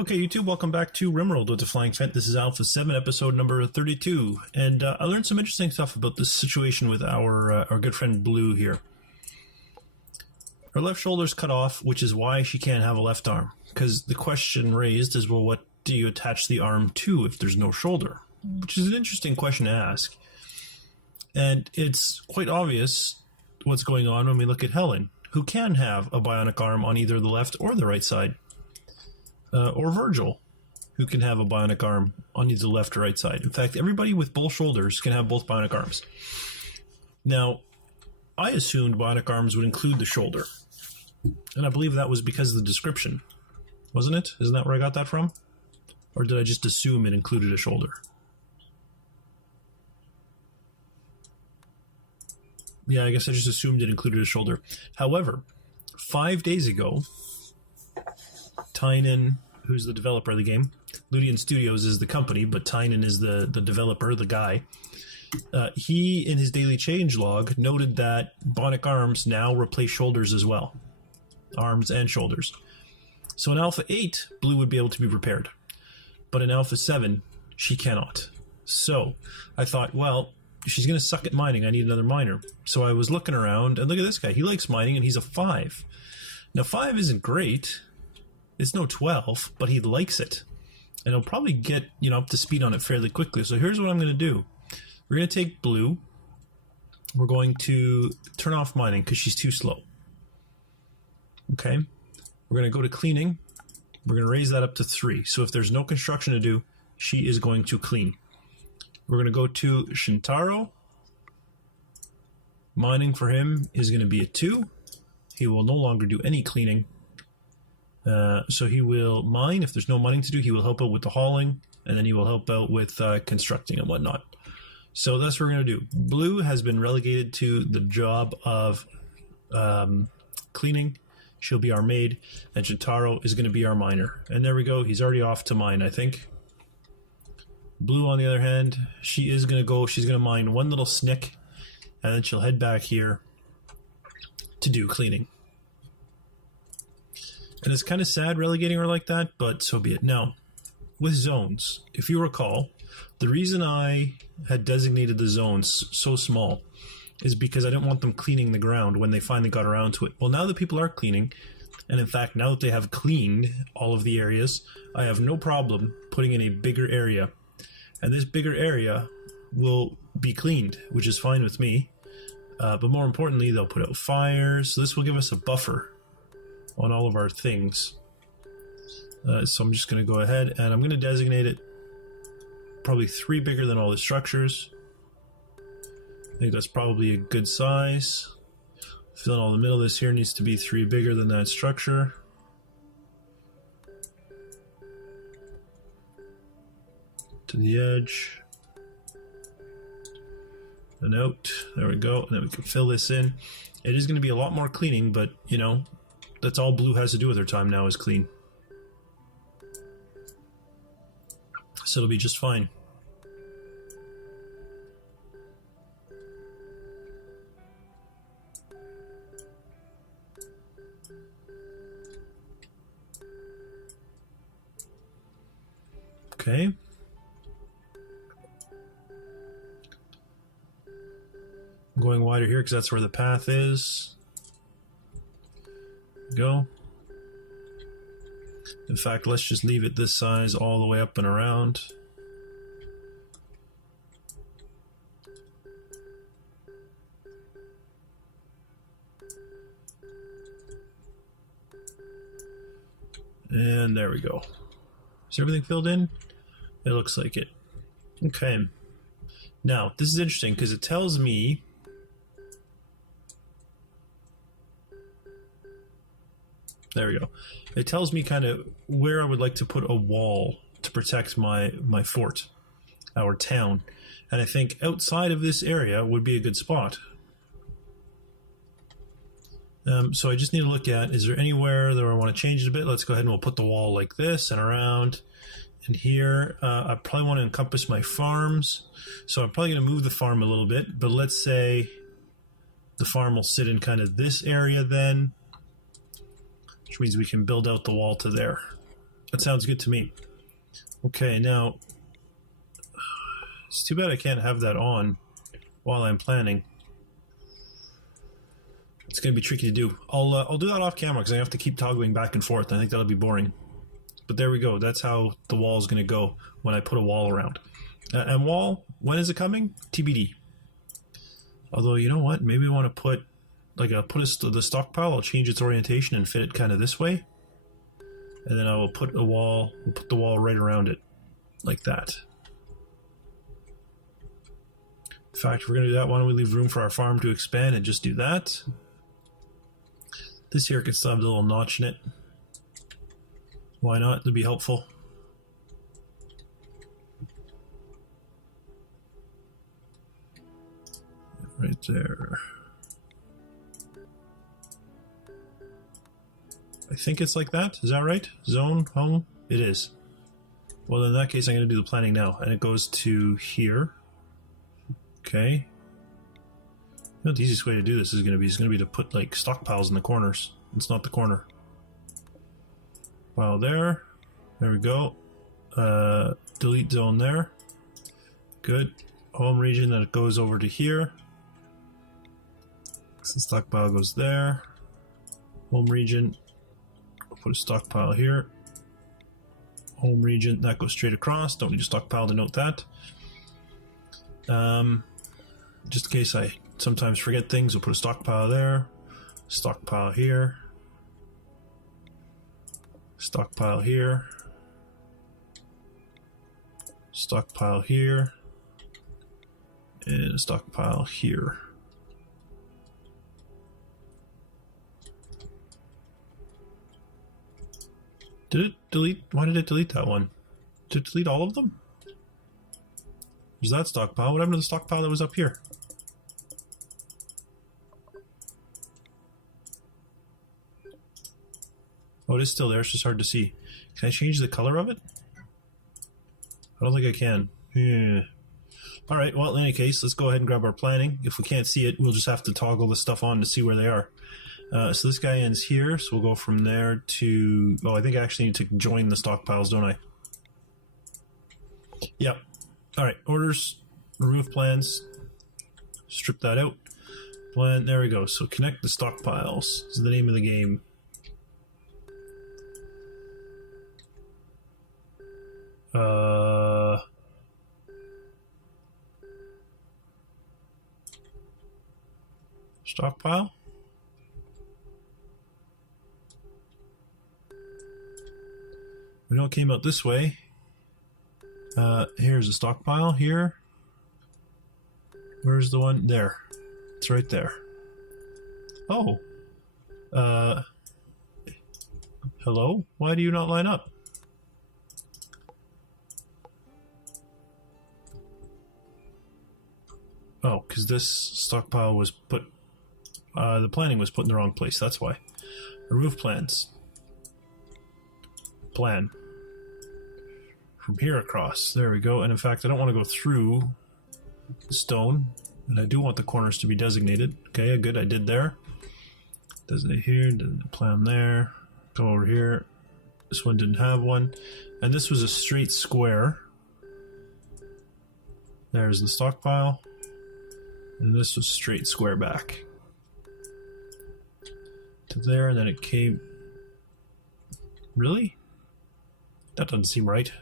Okay, YouTube, welcome back to Rimworld with the Flying Phent. This is Alpha 7, episode number 32. And I learned some interesting stuff about this situation with our good friend Blue here. Her left shoulder's cut off, which is why she can't have a left arm. Because the question raised is, well, what do you attach the arm to if there's no shoulder? Which is an interesting question to ask. And it's quite obvious what's going on when we look at Helen, who can have a bionic arm on either the left or the right side. Or Virgil, who can have a bionic arm on either the left or right side. In fact, everybody with both shoulders can have both bionic arms. Now, I assumed bionic arms would include the shoulder. And I believe that was because of the description. Wasn't it? Isn't that where I got that from? Or did I just assume it included a shoulder? Yeah, I guess I just assumed it included a shoulder. However, 5 days ago, Tynan, who's the developer of the game, Ludeon Studios is the company, but Tynan is the developer, the guy. He, in his daily change log, noted that bionic arms now replace shoulders as well. Arms and shoulders. So in Alpha 8, Blue would be able to be repaired. But in Alpha 7, she cannot. So I thought, well, she's going to suck at mining. I need another miner. So I was looking around, and look at this guy. He likes mining, and he's a 5. Now, 5 isn't great. It's no 12, but he likes it. And he'll probably get, up to speed on it fairly quickly. So here's what I'm going to do. We're going to take Blue. We're going to turn off mining because she's too slow. Okay. We're going to go to cleaning. We're going to raise that up to 3. So if there's no construction to do, she is going to clean. We're going to go to Shintaro. Mining for him is going to be a 2. He will no longer do any cleaning. So he will mine. If there's no mining to do, he will help out with the hauling, and then he will help out with constructing and whatnot. So that's what we're going to do. Blue has been relegated to the job of cleaning. She'll be our maid, and Shintaro is going to be our miner. And there we go. He's already off to mine, I think. Blue, on the other hand, she is going to go. She's going to mine one little snick, and then she'll head back here to do cleaning. And it's kind of sad relegating her like that, but so be it. Now, with zones, if you recall, the reason I had designated the zones so small is because I didn't want them cleaning the ground when they finally got around to it. Well, now that people are cleaning, and in fact, now that they have cleaned all of the areas, I have no problem putting in a bigger area. And this bigger area will be cleaned, which is fine with me. But more importantly, they'll put out fires. So this will give us a buffer on all of our things. So I'm just going to go ahead and I'm going to designate it probably 3 bigger than all the structures. I think that's probably a good size. Filling all the middle of this here needs to be 3 bigger than that structure. To the edge. And out. There we go. And then we can fill this in. It is going to be a lot more cleaning, but, that's all Blue has to do with her time now is clean. So it'll be just fine. Okay. I'm going wider here because that's where the path is. Go. In fact, let's just leave it this size all the way up and around. And there we go. Is everything filled in? It looks like it. Okay. Now, this is interesting because it tells me there we go. It tells me kind of where I would like to put a wall to protect my fort, our town. And I think outside of this area would be a good spot. So I just need to look at, is there anywhere that I want to change it a bit? Let's go ahead and we'll put the wall like this and around. And here, I probably want to encompass my farms. So I'm probably going to move the farm a little bit. But let's say the farm will sit in kind of this area then. Which means we can build out the wall to there. That sounds good to me. Okay, now it's too bad I can't have that on while I'm planning. It's going to be tricky to do. I'll do that off camera because I have to keep toggling back and forth. I think that'll be boring. But there we go. That's how the wall is going to go when I put a wall around. And wall, when is it coming? TBD. Although, you know what? Maybe I want to put the stockpile. I'll change its orientation and fit it kind of this way. And then I will put the wall right around it. Like that. In fact, if we're going to do that, why don't we leave room for our farm to expand and just do that? This here can still have the little notch in it. Why not? It'd be helpful. Right there. I think it's like that. Is that right? Zone, home? It is. Well, in that case, I'm going to do the planning now. And it goes to here. Okay. You know, the easiest way to do this is going to be to put like stockpiles in the corners. It's not the corner. Pile there. There we go. Delete zone there. Good. Home region, that it goes over to here. So the stockpile goes there. Home region. I'll put a stockpile here. Home region, that goes straight across. Don't need a stockpile to note that. Just in case I sometimes forget things, we'll put a stockpile there, stockpile here, stockpile here, stockpile here, and a stockpile here. Did it delete? Why did it delete that one? Did it delete all of them? There's that stockpile. What happened to the stockpile that was up here? Oh, it is still there. It's just hard to see. Can I change the color of it? I don't think I can. Yeah. Alright, well, in any case, let's go ahead and grab our planning. If we can't see it, we'll just have to toggle the stuff on to see where they are. So this guy ends here, so we'll go from there to... Oh, I think I actually need to join the stockpiles, don't I? Yep. Alright, orders, remove plans, strip that out. Plan, there we go. So connect the stockpiles is the name of the game. Stockpile? We know it came out this way. Here's a stockpile here. Where's the one? There. It's right there. Oh. Hello? Why do you not line up? Oh, because this stockpile was put... the planning was put in the wrong place, that's why. Remove plans. Plan. From here across. There we go. And in fact, I don't want to go through the stone. And I do want the corners to be designated. Okay, good, I did there. Designate here, designate plan there. Go over here. This one didn't have one. And this was a straight square. There's the stockpile. And this was straight square back. To there, and then it came... Really? That doesn't seem right.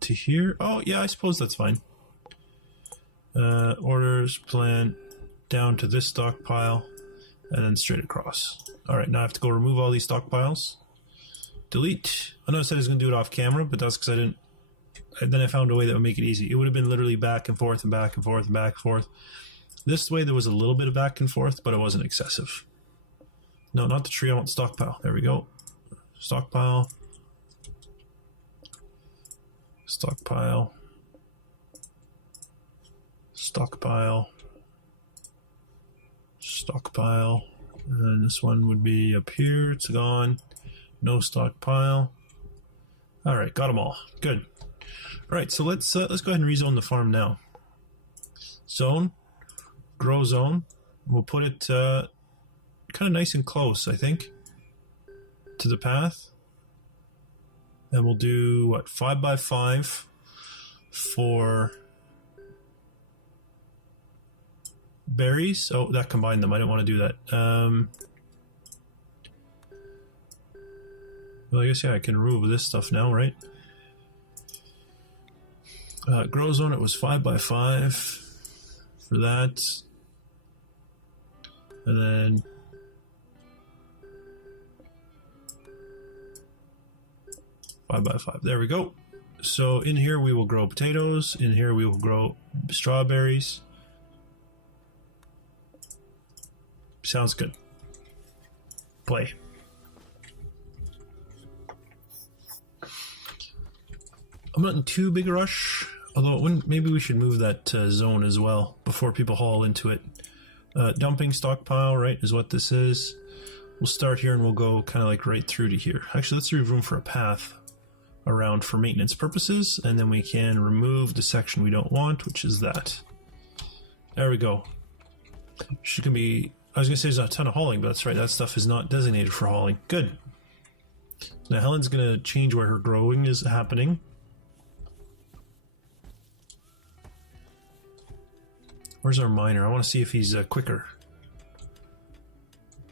To here? Oh, yeah, I suppose that's fine. Orders, plan, down to this stockpile, and then straight across. Alright, now I have to go remove all these stockpiles. Delete. I know I said I was going to do it off camera, but that's because I didn't... Then I found a way that would make it easy. It would have been literally back and forth and back and forth and back and forth. This way there was a little bit of back and forth, but it wasn't excessive. No, not the tree, I want stockpile. There we go. Stockpile. Stockpile. Stockpile. Stockpile. And this one would be up here. It's gone. No stockpile. Alright, got them all. Good. Alright, so let's go ahead and rezone the farm now. Zone. Grow zone. We'll put it kind of nice and close, I think. to the path. And we'll do, what, 5x5 for berries. Oh, that combined them. I didn't want to do that. Well, I guess, yeah, I can remove this stuff now, right? Grow zone, it was 5x5 for that. And then five by five. There we go. So in here we will grow potatoes. In here we will grow strawberries. Sounds good. Play. I'm not in too big a rush, although it wouldn't, maybe we should move that zone as well before people haul into it. Dumping stockpile, right, is what this is. We'll start here and we'll go kind of like right through to here. Actually, let's leave room for a path around for maintenance purposes, and then we can remove the section we don't want, which is that. There we go. She can be, I was going to say there's a ton of hauling, but that's right, that stuff is not designated for hauling. Good. Now Helen's going to change where her growing is happening. Where's our miner? I want to see if he's quicker.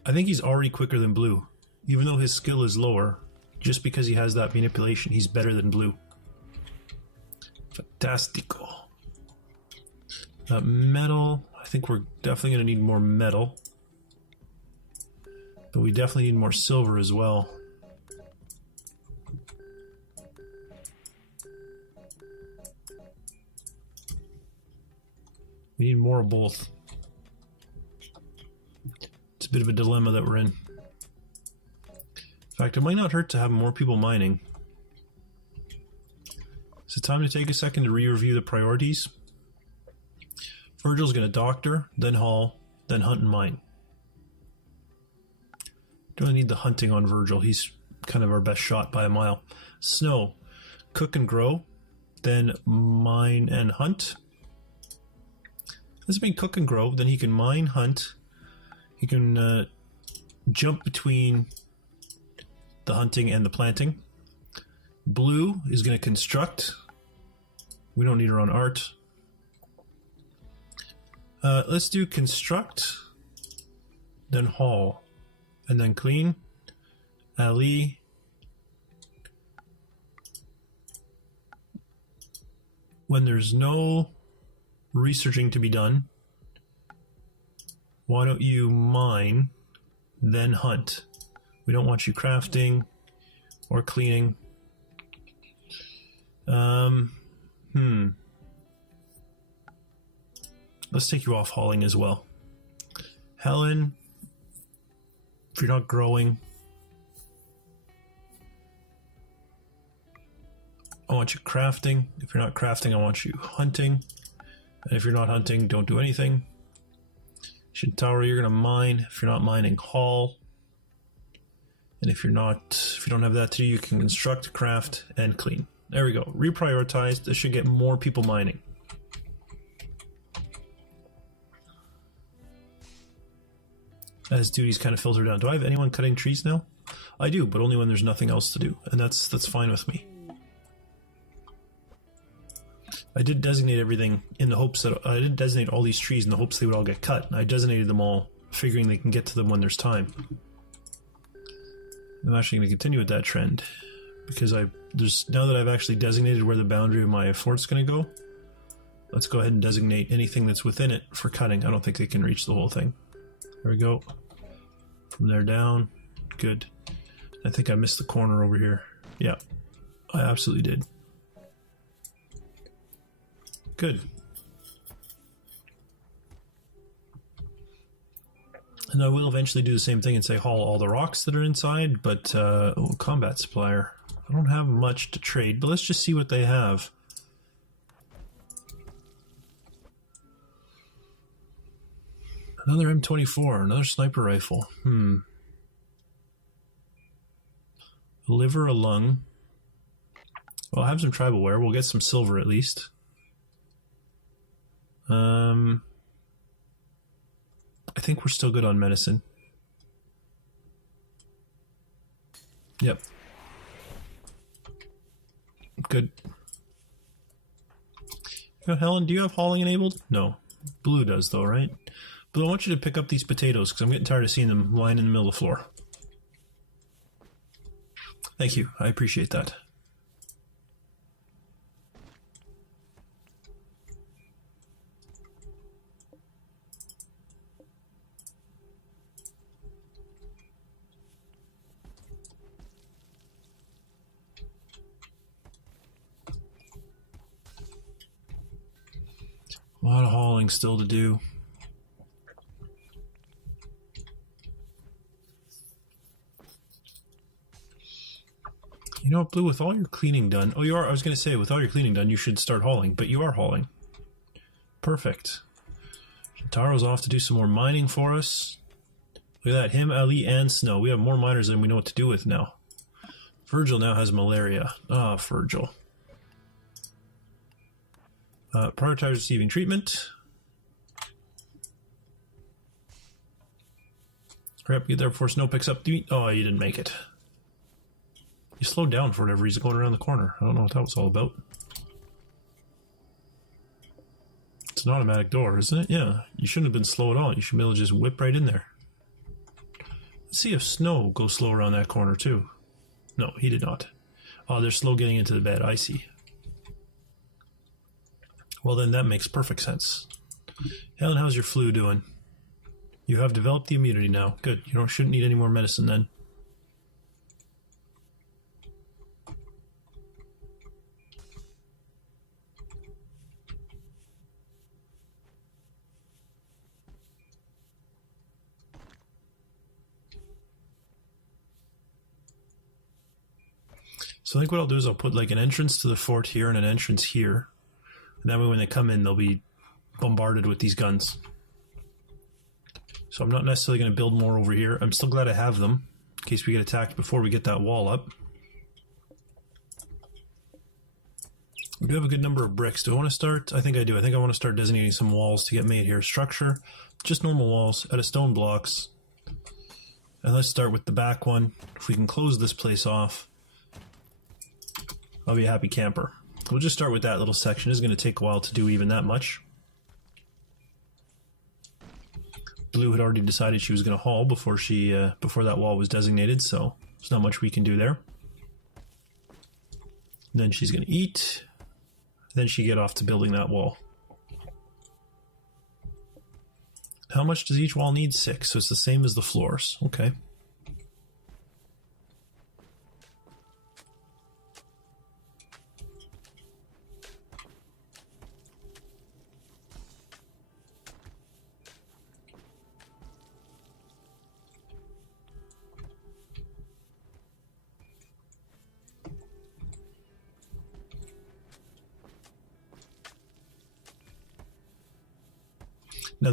I think he's already quicker than Blue. Even though his skill is lower, just because he has that manipulation, he's better than Blue. Fantastico. Metal. I think we're definitely going to need more metal. But we definitely need more silver as well. We need more of both. It's a bit of a dilemma that we're in. In fact, it might not hurt to have more people mining. Is it time to take a second to re-review the priorities? Virgil's going to doctor, then haul, then hunt and mine. Don't need the hunting on Virgil. He's kind of our best shot by a mile. Snow, cook and grow, then mine and hunt. This being cook and grow, then he can mine, hunt. He can jump between the hunting and the planting. Blue is going to construct. We don't need her on art. Let's do construct, then haul, and then clean. Ali. When there's no researching to be done, why don't you mine, then hunt? We don't want you crafting or cleaning. Let's take you off hauling as well. Helen, if you're not growing, I want you crafting. If you're not crafting, I want you hunting. And if you're not hunting, don't do anything. Shintaro, you're going to mine. If you're not mining, haul. And if you don't have that to do, you can construct, craft, and clean. There we go. Reprioritize. This should get more people mining. As duties kind of filter down. Do I have anyone cutting trees now? I do, but only when there's nothing else to do. And that's fine with me. I did designate everything in the hopes that I did designate all these trees in the hopes they would all get cut. I designated them all, figuring they can get to them when there's time. I'm actually going to continue with that trend because now that I've actually designated where the boundary of my fort's going to go. Let's go ahead and designate anything that's within it for cutting. I don't think they can reach the whole thing. There we go. From there down. Good. I think I missed the corner over here. Yeah, I absolutely did. Good. And I will eventually do the same thing and say haul all the rocks that are inside, but combat supplier. I don't have much to trade, but let's just see what they have. Another M24, another sniper rifle. A liver, a lung. Well, I'll have some tribal wear. We'll get some silver at least. I think we're still good on medicine. Yep. Good. Helen, do you have hauling enabled? No. Blue does, though, right? Blue, I want you to pick up these potatoes, because I'm getting tired of seeing them lying in the middle of the floor. Thank you. I appreciate that. A lot of hauling still to do. You know what, Blue, with all your cleaning done... Oh, you are... I was going to say, with all your cleaning done, you should start hauling, but you are hauling. Perfect. Shintaro's off to do some more mining for us. Look at that, him, Ali, and Snow. We have more miners than we know what to do with now. Virgil now has malaria. Ah, Virgil. Prioritize receiving treatment. Hurry up, get there before Snow picks up the meat. Oh, you didn't make it. You slowed down for whatever reason going around the corner. I don't know what that was all about. It's an automatic door, isn't it? Yeah, you shouldn't have been slow at all. You should be able to just whip right in there. Let's see if Snow goes slow around that corner too. No, he did not. Oh, they're slow getting into the bed. I see. Well, then that makes perfect sense. Helen, how's your flu doing? You have developed the immunity now. Good. You shouldn't need any more medicine then. So I think what I'll do is I'll put like an entrance to the fort here and an entrance here. And that way when they come in, they'll be bombarded with these guns. So I'm not necessarily going to build more over here. I'm still glad I have them, in case we get attacked before we get that wall up. We do have a good number of bricks. Do I want to start? I think I do. I think I want to start designating some walls to get made here. Structure, just normal walls out of stone blocks. And let's start with the back one. If we can close this place off, I'll be a happy camper. We'll just start with that little section. It's going to take a while to do even that much. Blue had already decided she was going to haul before before that wall was designated, so there's not much we can do there. Then she's going to eat. Then she get off to building that wall. How much does each wall need? 6, so it's the same as the floors. Okay. Now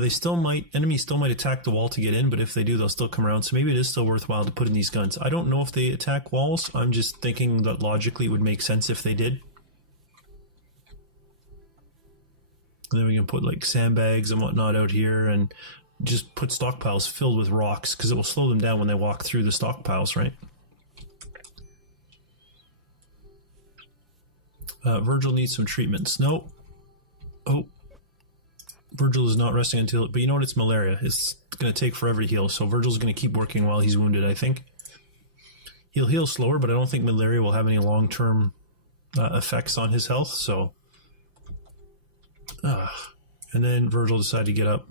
enemies still might attack the wall to get in, but if they do, they'll still come around. So maybe it is still worthwhile to put in these guns. I don't know if they attack walls. I'm just thinking that logically it would make sense if they did. And then we can put like sandbags and whatnot out here and just put stockpiles filled with rocks, because it will slow them down when they walk through the stockpiles, right? Virgil needs some treatments. No. Oh. Virgil is not resting until... But you know what? It's malaria. It's going to take forever to heal, so Virgil's going to keep working while he's wounded, I think. He'll heal slower, but I don't think malaria will have any long-term effects on his health, so... And then Virgil decided to get up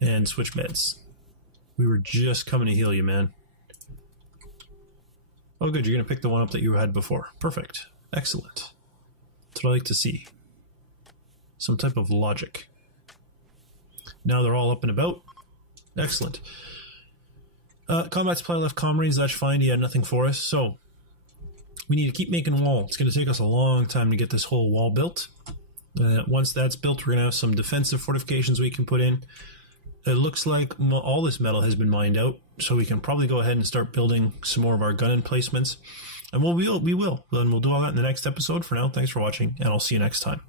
and switch beds. We were just coming to heal you, man. Oh, good. You're going to pick the one up that you had before. Perfect. Excellent. That's what I like to see. Some type of logic. Now they're all up and about. Excellent. Combat supply left, Comrades, that's fine. He had nothing for us. So, we need to keep making wall. It's going to take us a long time to get this whole wall built. Once that's built, we're going to have some defensive fortifications we can put in. It looks like all this metal has been mined out, so we can probably go ahead and start building some more of our gun emplacements. And we will. Then we'll do all that in the next episode. For now, thanks for watching, and I'll see you next time.